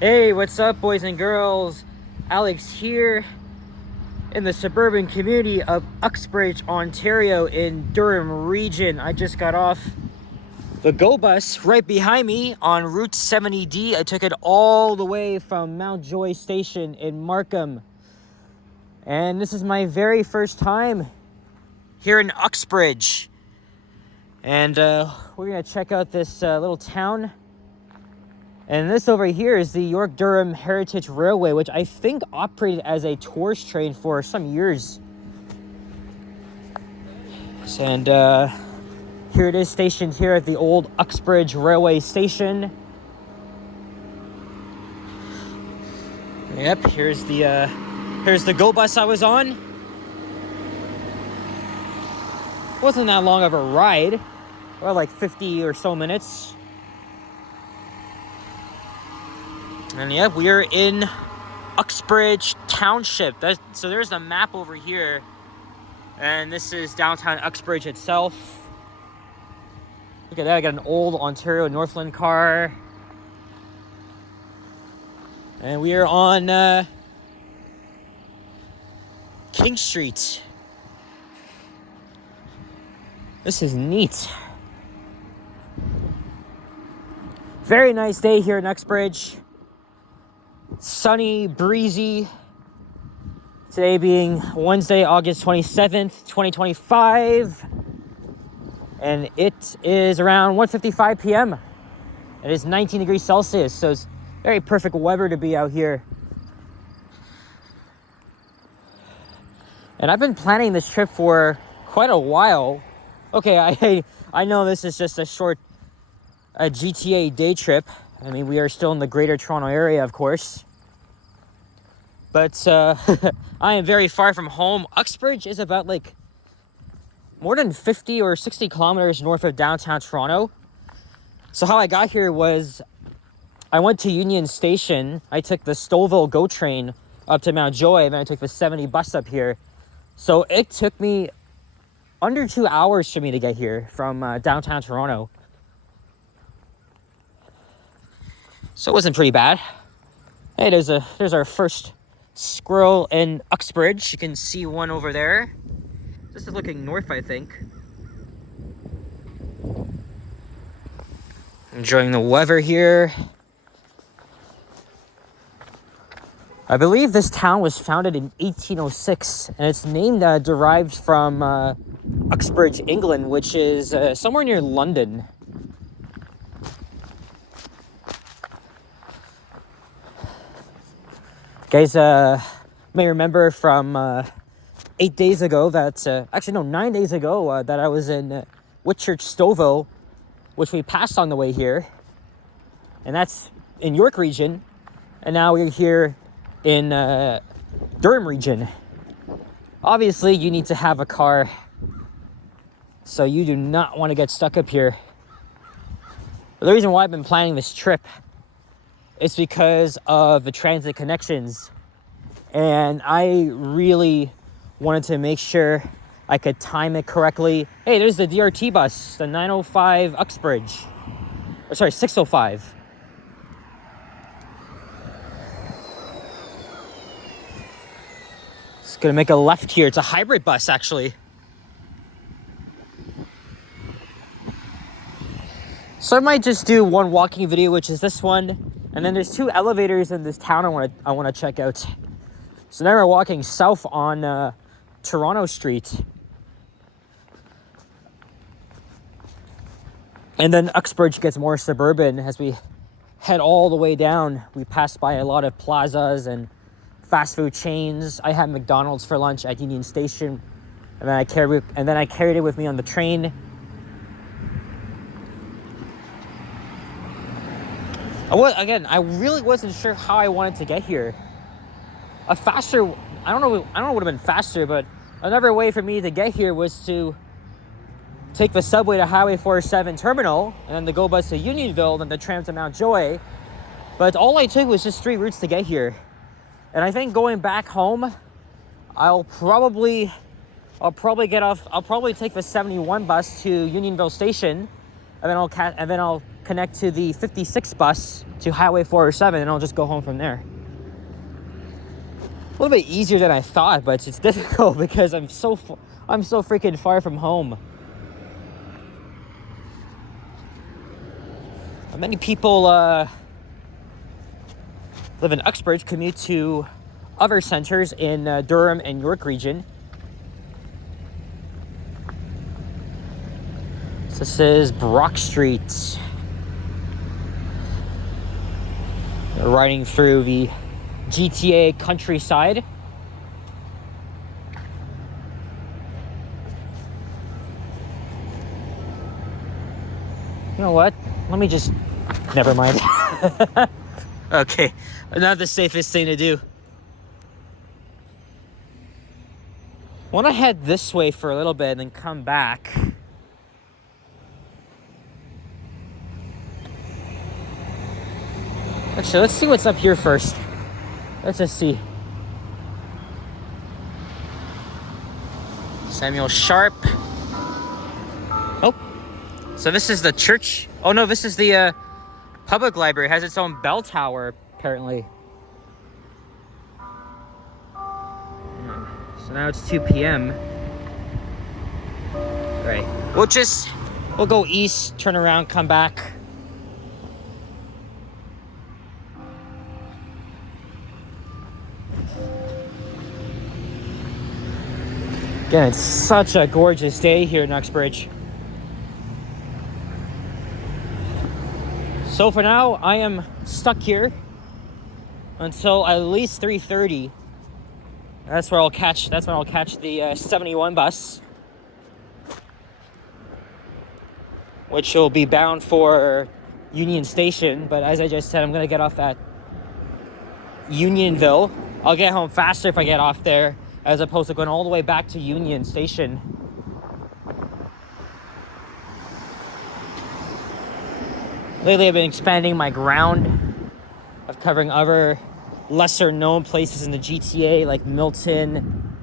Hey, what's up, boys and girls? Alex here in the suburban community of Uxbridge, Ontario in Durham region. I just got off the GO bus right behind me on Route 70D. I took it all the way from Mount Joy Station in Markham. And this is my very first time here in Uxbridge. And we're gonna check out this little town. And this over here is the York-Durham Heritage Railway, which I think operated as a tourist train for some years. And here it is, stationed here at the old Uxbridge Railway Station. Yep, here's the GO bus I was on. Wasn't that long of a ride, well, like 50 or so minutes. And yeah, we are in Uxbridge Township. So there's the map over here. And this is downtown Uxbridge itself. Look at that, I got an old Ontario Northland car. And we are on King Street. This is neat. Very nice day here in Uxbridge. Sunny, breezy. Today being Wednesday, August 27th, 2025. And it is around 1:55 p.m. It is 19 degrees Celsius, so it's very perfect weather to be out here. And I've been planning this trip for quite a while. Okay, I know this is just a short GTA day trip. I mean, we are still in the greater Toronto area, of course. But I am very far from home. Uxbridge is about like more than 50 or 60 kilometers north of downtown Toronto. So how I got here was I went to Union Station. I took the Stouffville GO train up to Mount Joy, and then I took the 70 bus up here. So it took me under 2 hours for me to get here from downtown Toronto. So it wasn't pretty bad. Hey, there's our first squirrel in Uxbridge. You can see one over there. This is looking north, I think. Enjoying the weather here. I believe this town was founded in 1806, and its name derived from Uxbridge, England, which is somewhere near London. Guys may remember from 8 days ago that, actually no, 9 days ago, that I was in Whitchurch, Stouffville, which we passed on the way here. And that's in York region. And now we're here in Durham region. Obviously, you need to have a car, so you do not want to get stuck up here. But the reason why I've been planning this trip is because of the transit connections. And I really wanted to make sure I could time it correctly. Hey, there's the DRT bus, the 905 Uxbridge. Or sorry, 605. It's gonna make a left here. It's a hybrid bus, actually. So I might just do one walking video, which is this one. And then there's two elevators in this town I want to check out. So now we're walking south on Toronto Street. And then Uxbridge gets more suburban as we head all the way down. We pass by a lot of plazas and fast food chains. I had McDonald's for lunch at Union Station, and then I carried it with me on the train. I really wasn't sure how I wanted to get here. I don't know what would have been faster, but another way for me to get here was to take the subway to Highway 407 Terminal, and then the GO bus to Unionville, then the tram to Mount Joy. But all I took was just 3 routes to get here. And I think going back home, I'll probably take the 71 bus to Unionville Station, and then I'll connect to the 56 bus to Highway 407, and I'll just go home from there. A little bit easier than I thought, but it's difficult because I'm so freaking far from home. Many people live in Uxbridge, commute to other centers in Durham and York region. So this is Brock Street. We're riding through the GTA countryside. You know what? Let me just... Never mind. Okay, not the safest thing to do. I want to head this way for a little bit and then come back. Actually, let's see what's up here first. Let's just see. Samuel Sharp. Oh, so this is the church. Oh no, this is the public library. It has its own bell tower, apparently. So now it's 2 p.m. Right. We'll go east, turn around, come back. Again, it's such a gorgeous day here in Uxbridge. So for now, I am stuck here until at least 3:30. That's when I'll catch the 71 bus, which will be bound for Union Station. But as I just said, I'm gonna get off at Unionville. I'll get home faster if I get off there, as opposed to going all the way back to Union Station. Lately, I've been expanding my ground of covering other lesser known places in the GTA, like Milton,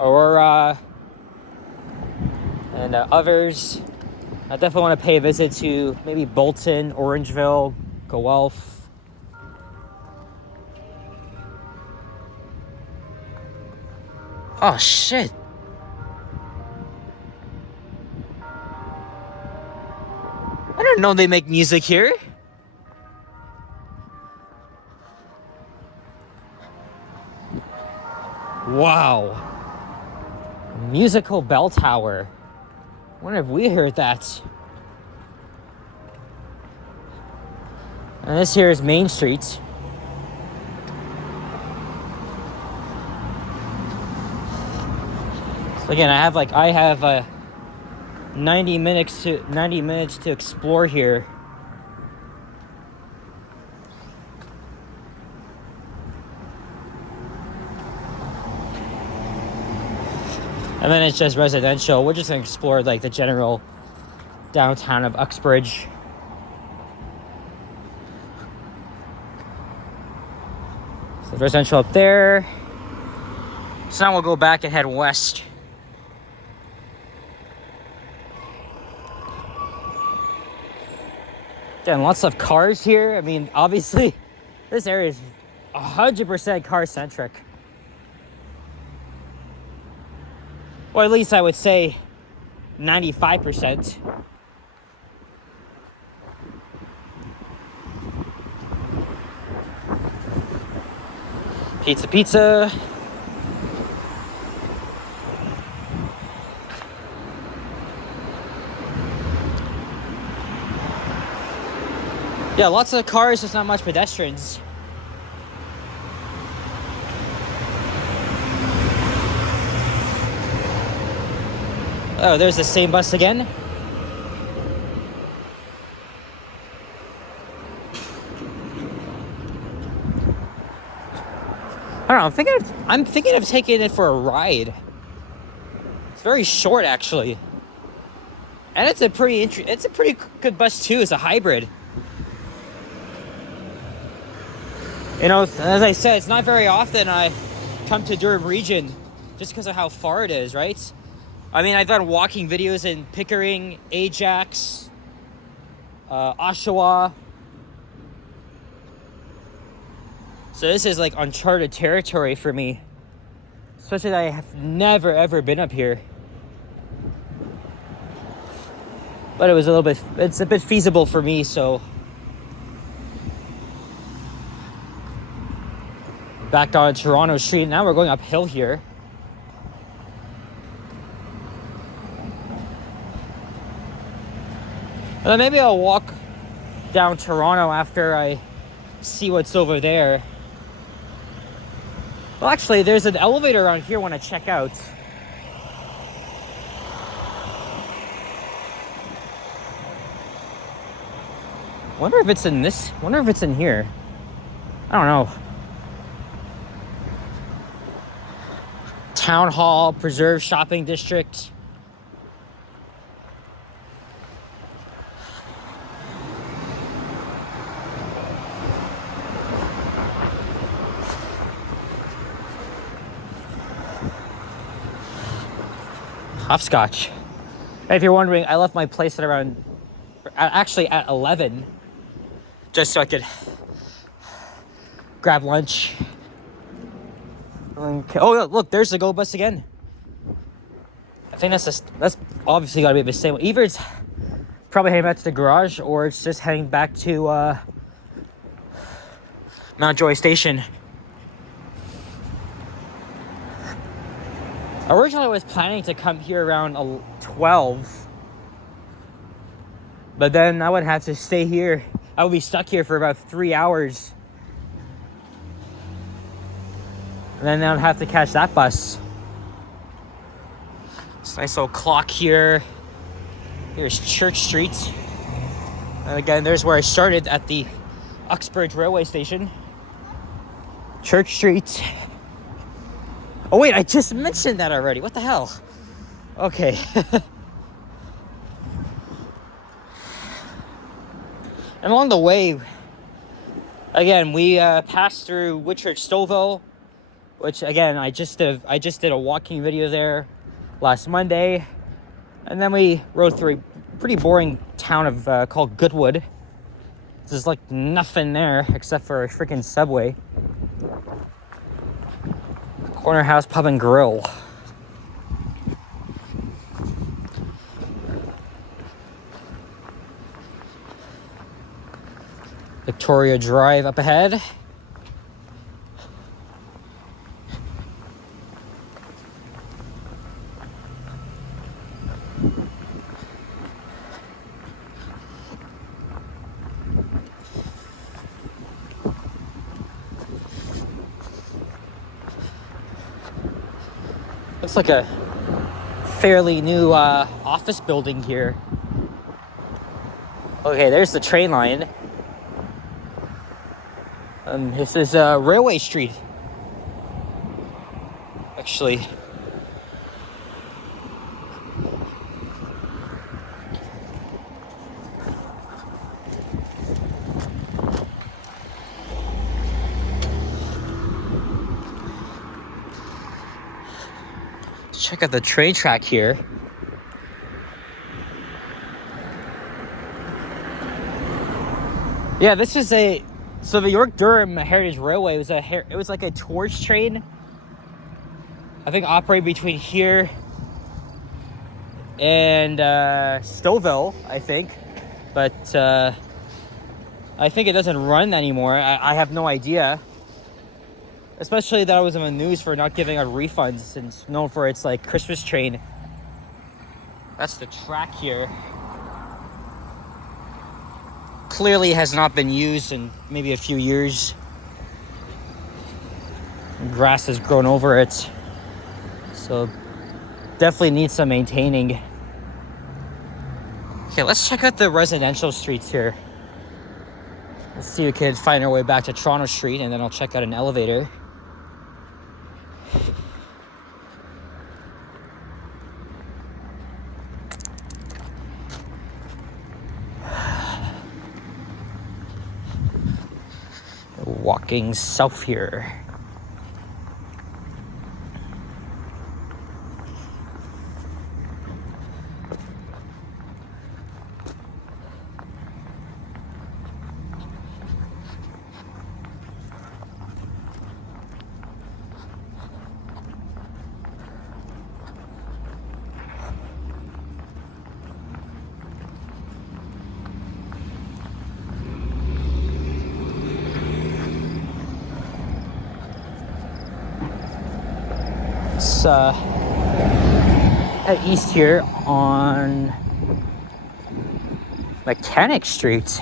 Aurora, and others. I definitely want to pay a visit to maybe Bolton, Orangeville, Guelph. Oh shit. I didn't know they make music here. Wow. Musical bell tower. When have we heard that? And this here is Main Street. So again, I have 90 minutes to explore here. And then it's just residential. We're just gonna explore like the general downtown of Uxbridge. So residential up there. So now we'll go back and head west. Again, lots of cars here. I mean, obviously, this area is 100% car-centric. Or at least I would say 95%. Pizza. Yeah, lots of cars, just not much pedestrians. Oh, there's the same bus again. I don't know, I'm thinking of taking it for a ride. It's very short, actually. And it's a pretty good bus too. It's a hybrid. You know, as I said, it's not very often I come to Durham region just because of how far it is, right? I mean, I've done walking videos in Pickering, Ajax, Oshawa. So this is like uncharted territory for me. Especially that I have never ever been up here. But it's a bit feasible for me, so. Back on Toronto Street. Now we're going uphill here. And then maybe I'll walk down Toronto after I see what's over there. Well, actually, there's an elevator around here I want to check out. Wonder if it's in here. I don't know. Town Hall, Preserve Shopping District. Hopscotch. And if you're wondering, I left my place at 11, just so I could grab lunch. Okay. Oh, look, there's the Go Bus again. I think that's obviously got to be the same one. Either it's probably heading back to the garage, or it's just heading back to Mountjoy Station. Originally, I was planning to come here around 12, but then I would have to stay here. I would be stuck here for about 3 hours. And then I'd have to catch that bus. It's a nice little clock here. Here's Church Street. And again, there's where I started, at the Uxbridge railway station. Church Street. Oh wait, I just mentioned that already. What the hell? Okay. And along the way, again, we passed through Whitchurch Stouffville, which again, I just did a walking video there last Monday, and then we rode through a pretty boring town of called Goodwood. There's like nothing there except for a freaking Subway. Corner House Pub and Grill. Victoria Drive up ahead. Looks like a fairly new office building here. Okay, there's the train line. This is Railway Street. Actually. Check out the train track here. Yeah, this is so the York-Durham Heritage Railway was it was like a tourist train. I think operated between here and Stouffville, I think. But I think it doesn't run anymore. I have no idea. Especially that I was in the news for not giving out refunds, and it's known for its like Christmas train. That's the track here. Clearly has not been used in maybe a few years. Grass has grown over it. So definitely needs some maintaining. Okay, let's check out the residential streets here. Let's see if we can find our way back to Toronto Street, and then I'll check out an elevator. Walking south here. head east here on Mechanic Street.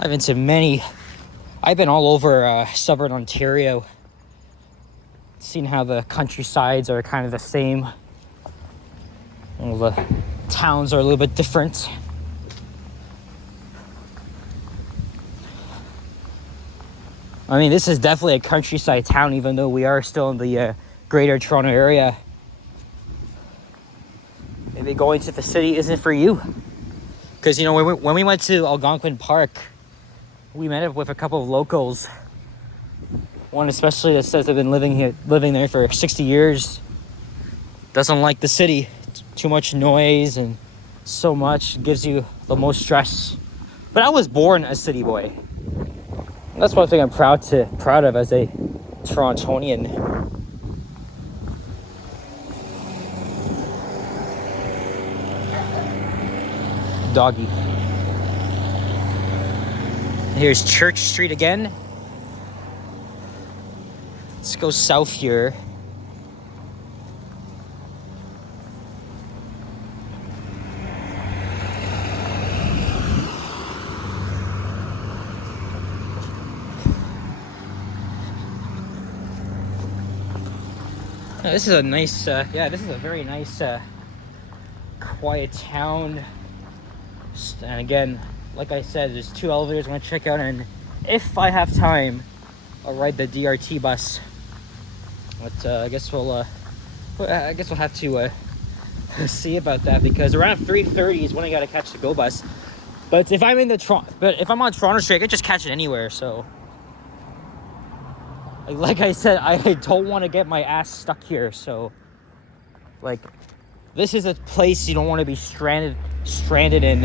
I've been all over southern Ontario, seen how the countrysides are kind of the same. Well, the towns are a little bit different. I mean, this is definitely a countryside town, even though we are still in the greater Toronto area. Maybe going to the city isn't for you. Because, you know, when we went to Algonquin Park, we met up with a couple of locals. One especially that says they've been living there for 60 years. Doesn't like the city. Too much noise and so much. Gives you the most stress. But I was born a city boy. That's one thing I'm proud of as a Torontonian. Doggy. Here's Church Street again. Let's go south here. This is a nice, this is a very nice, quiet town. And again, like I said, there's 2 elevators I want to check out, and if I have time, I'll ride the DRT bus. But I guess we'll have to see about that, because around 3:30 is when I gotta catch the GO bus. But if I'm on Toronto Street, I can just catch it anywhere. So, like I said, I don't want to get my ass stuck here. So, like, this is a place you don't want to be stranded in,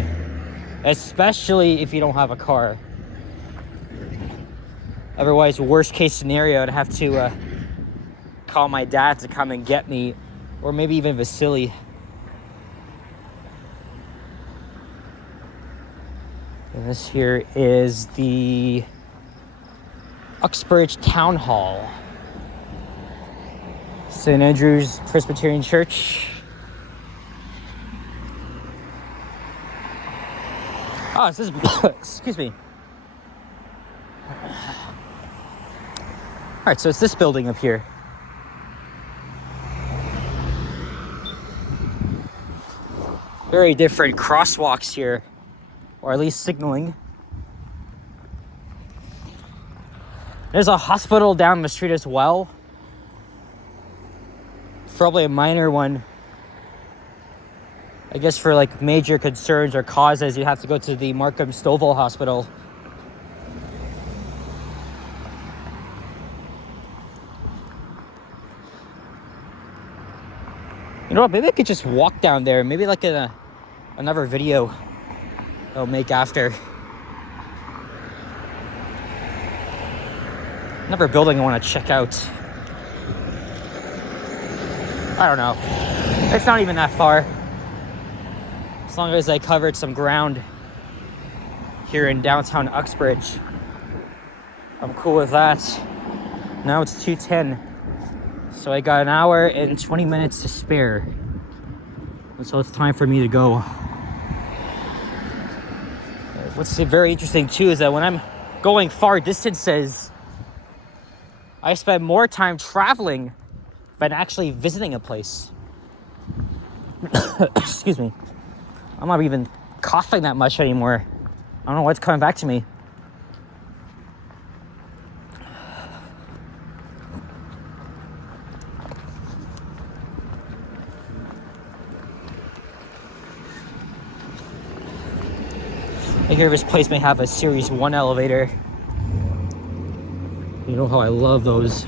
especially if you don't have a car. Otherwise, worst case scenario, I'd have to call my dad to come and get me, or maybe even Vasily. And this here is the Uxbridge Town Hall. St. Andrew's Presbyterian Church. Oh, this is excuse me. Alright, so it's this building up here. Very different crosswalks here, or at least signaling. There's a hospital down the street as well. Probably a minor one. I guess for like major concerns or causes, you have to go to the Markham Stouffville Hospital. You know what, maybe I could just walk down there. Maybe like in another video I'll make after. Another building I want to check out. I don't know. It's not even that far. As long as I covered some ground here in downtown Uxbridge, I'm cool with that. Now it's 2:10. So I got an hour and 20 minutes to spare. And so it's time for me to go. What's very interesting too is that when I'm going far distances, I spend more time traveling than actually visiting a place. Excuse me. I'm not even coughing that much anymore. I don't know what's coming back to me. I hear this place may have a Series 1 elevator. You know how I love those.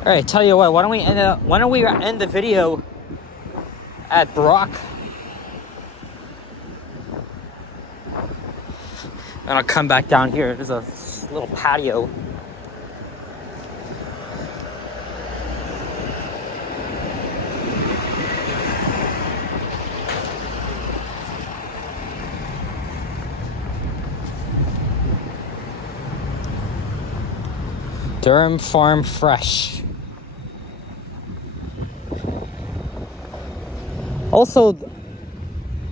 All right, tell you what. Why don't we end the video at Brock, and I'll come back down here. There's a little patio. Durham Farm Fresh. Also,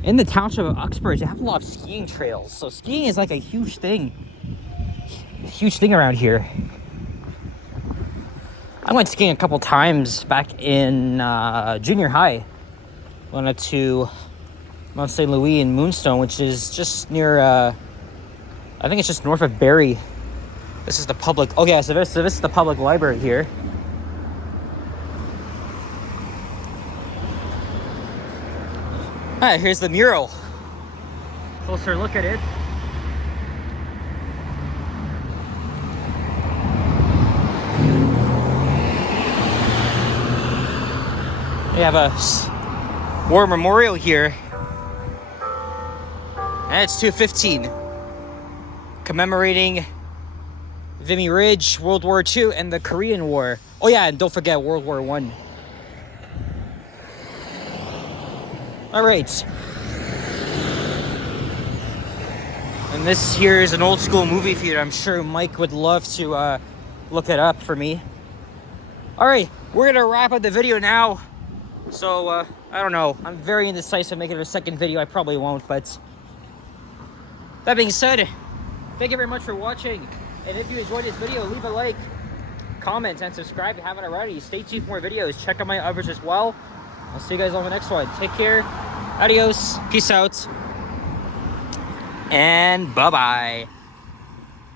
in the township of Uxbridge, they have a lot of skiing trails. So skiing is like a huge thing. Huge thing around here. I went skiing a couple times back in junior high. Went to Mount St. Louis in Moonstone, which is just near, I think it's just north of Barrie. This is the public, oh yeah, so this is the public library here. Alright, here's the mural. Closer look at it. We have a war memorial here. And it's 215. Commemorating Vimy Ridge, World War II, and the Korean War. Oh yeah, and don't forget World War I. Alright. And this here is an old school movie theater. I'm sure Mike would love to look it up for me. Alright, we're gonna wrap up the video now. So, I don't know. I'm very indecisive making it a second video. I probably won't, but that being said, thank you very much for watching. And if you enjoyed this video, leave a like, comment, and subscribe if you haven't already. Stay tuned for more videos. Check out my others as well. I'll see you guys on the next one. Take care. Adios. Peace out. And bye-bye.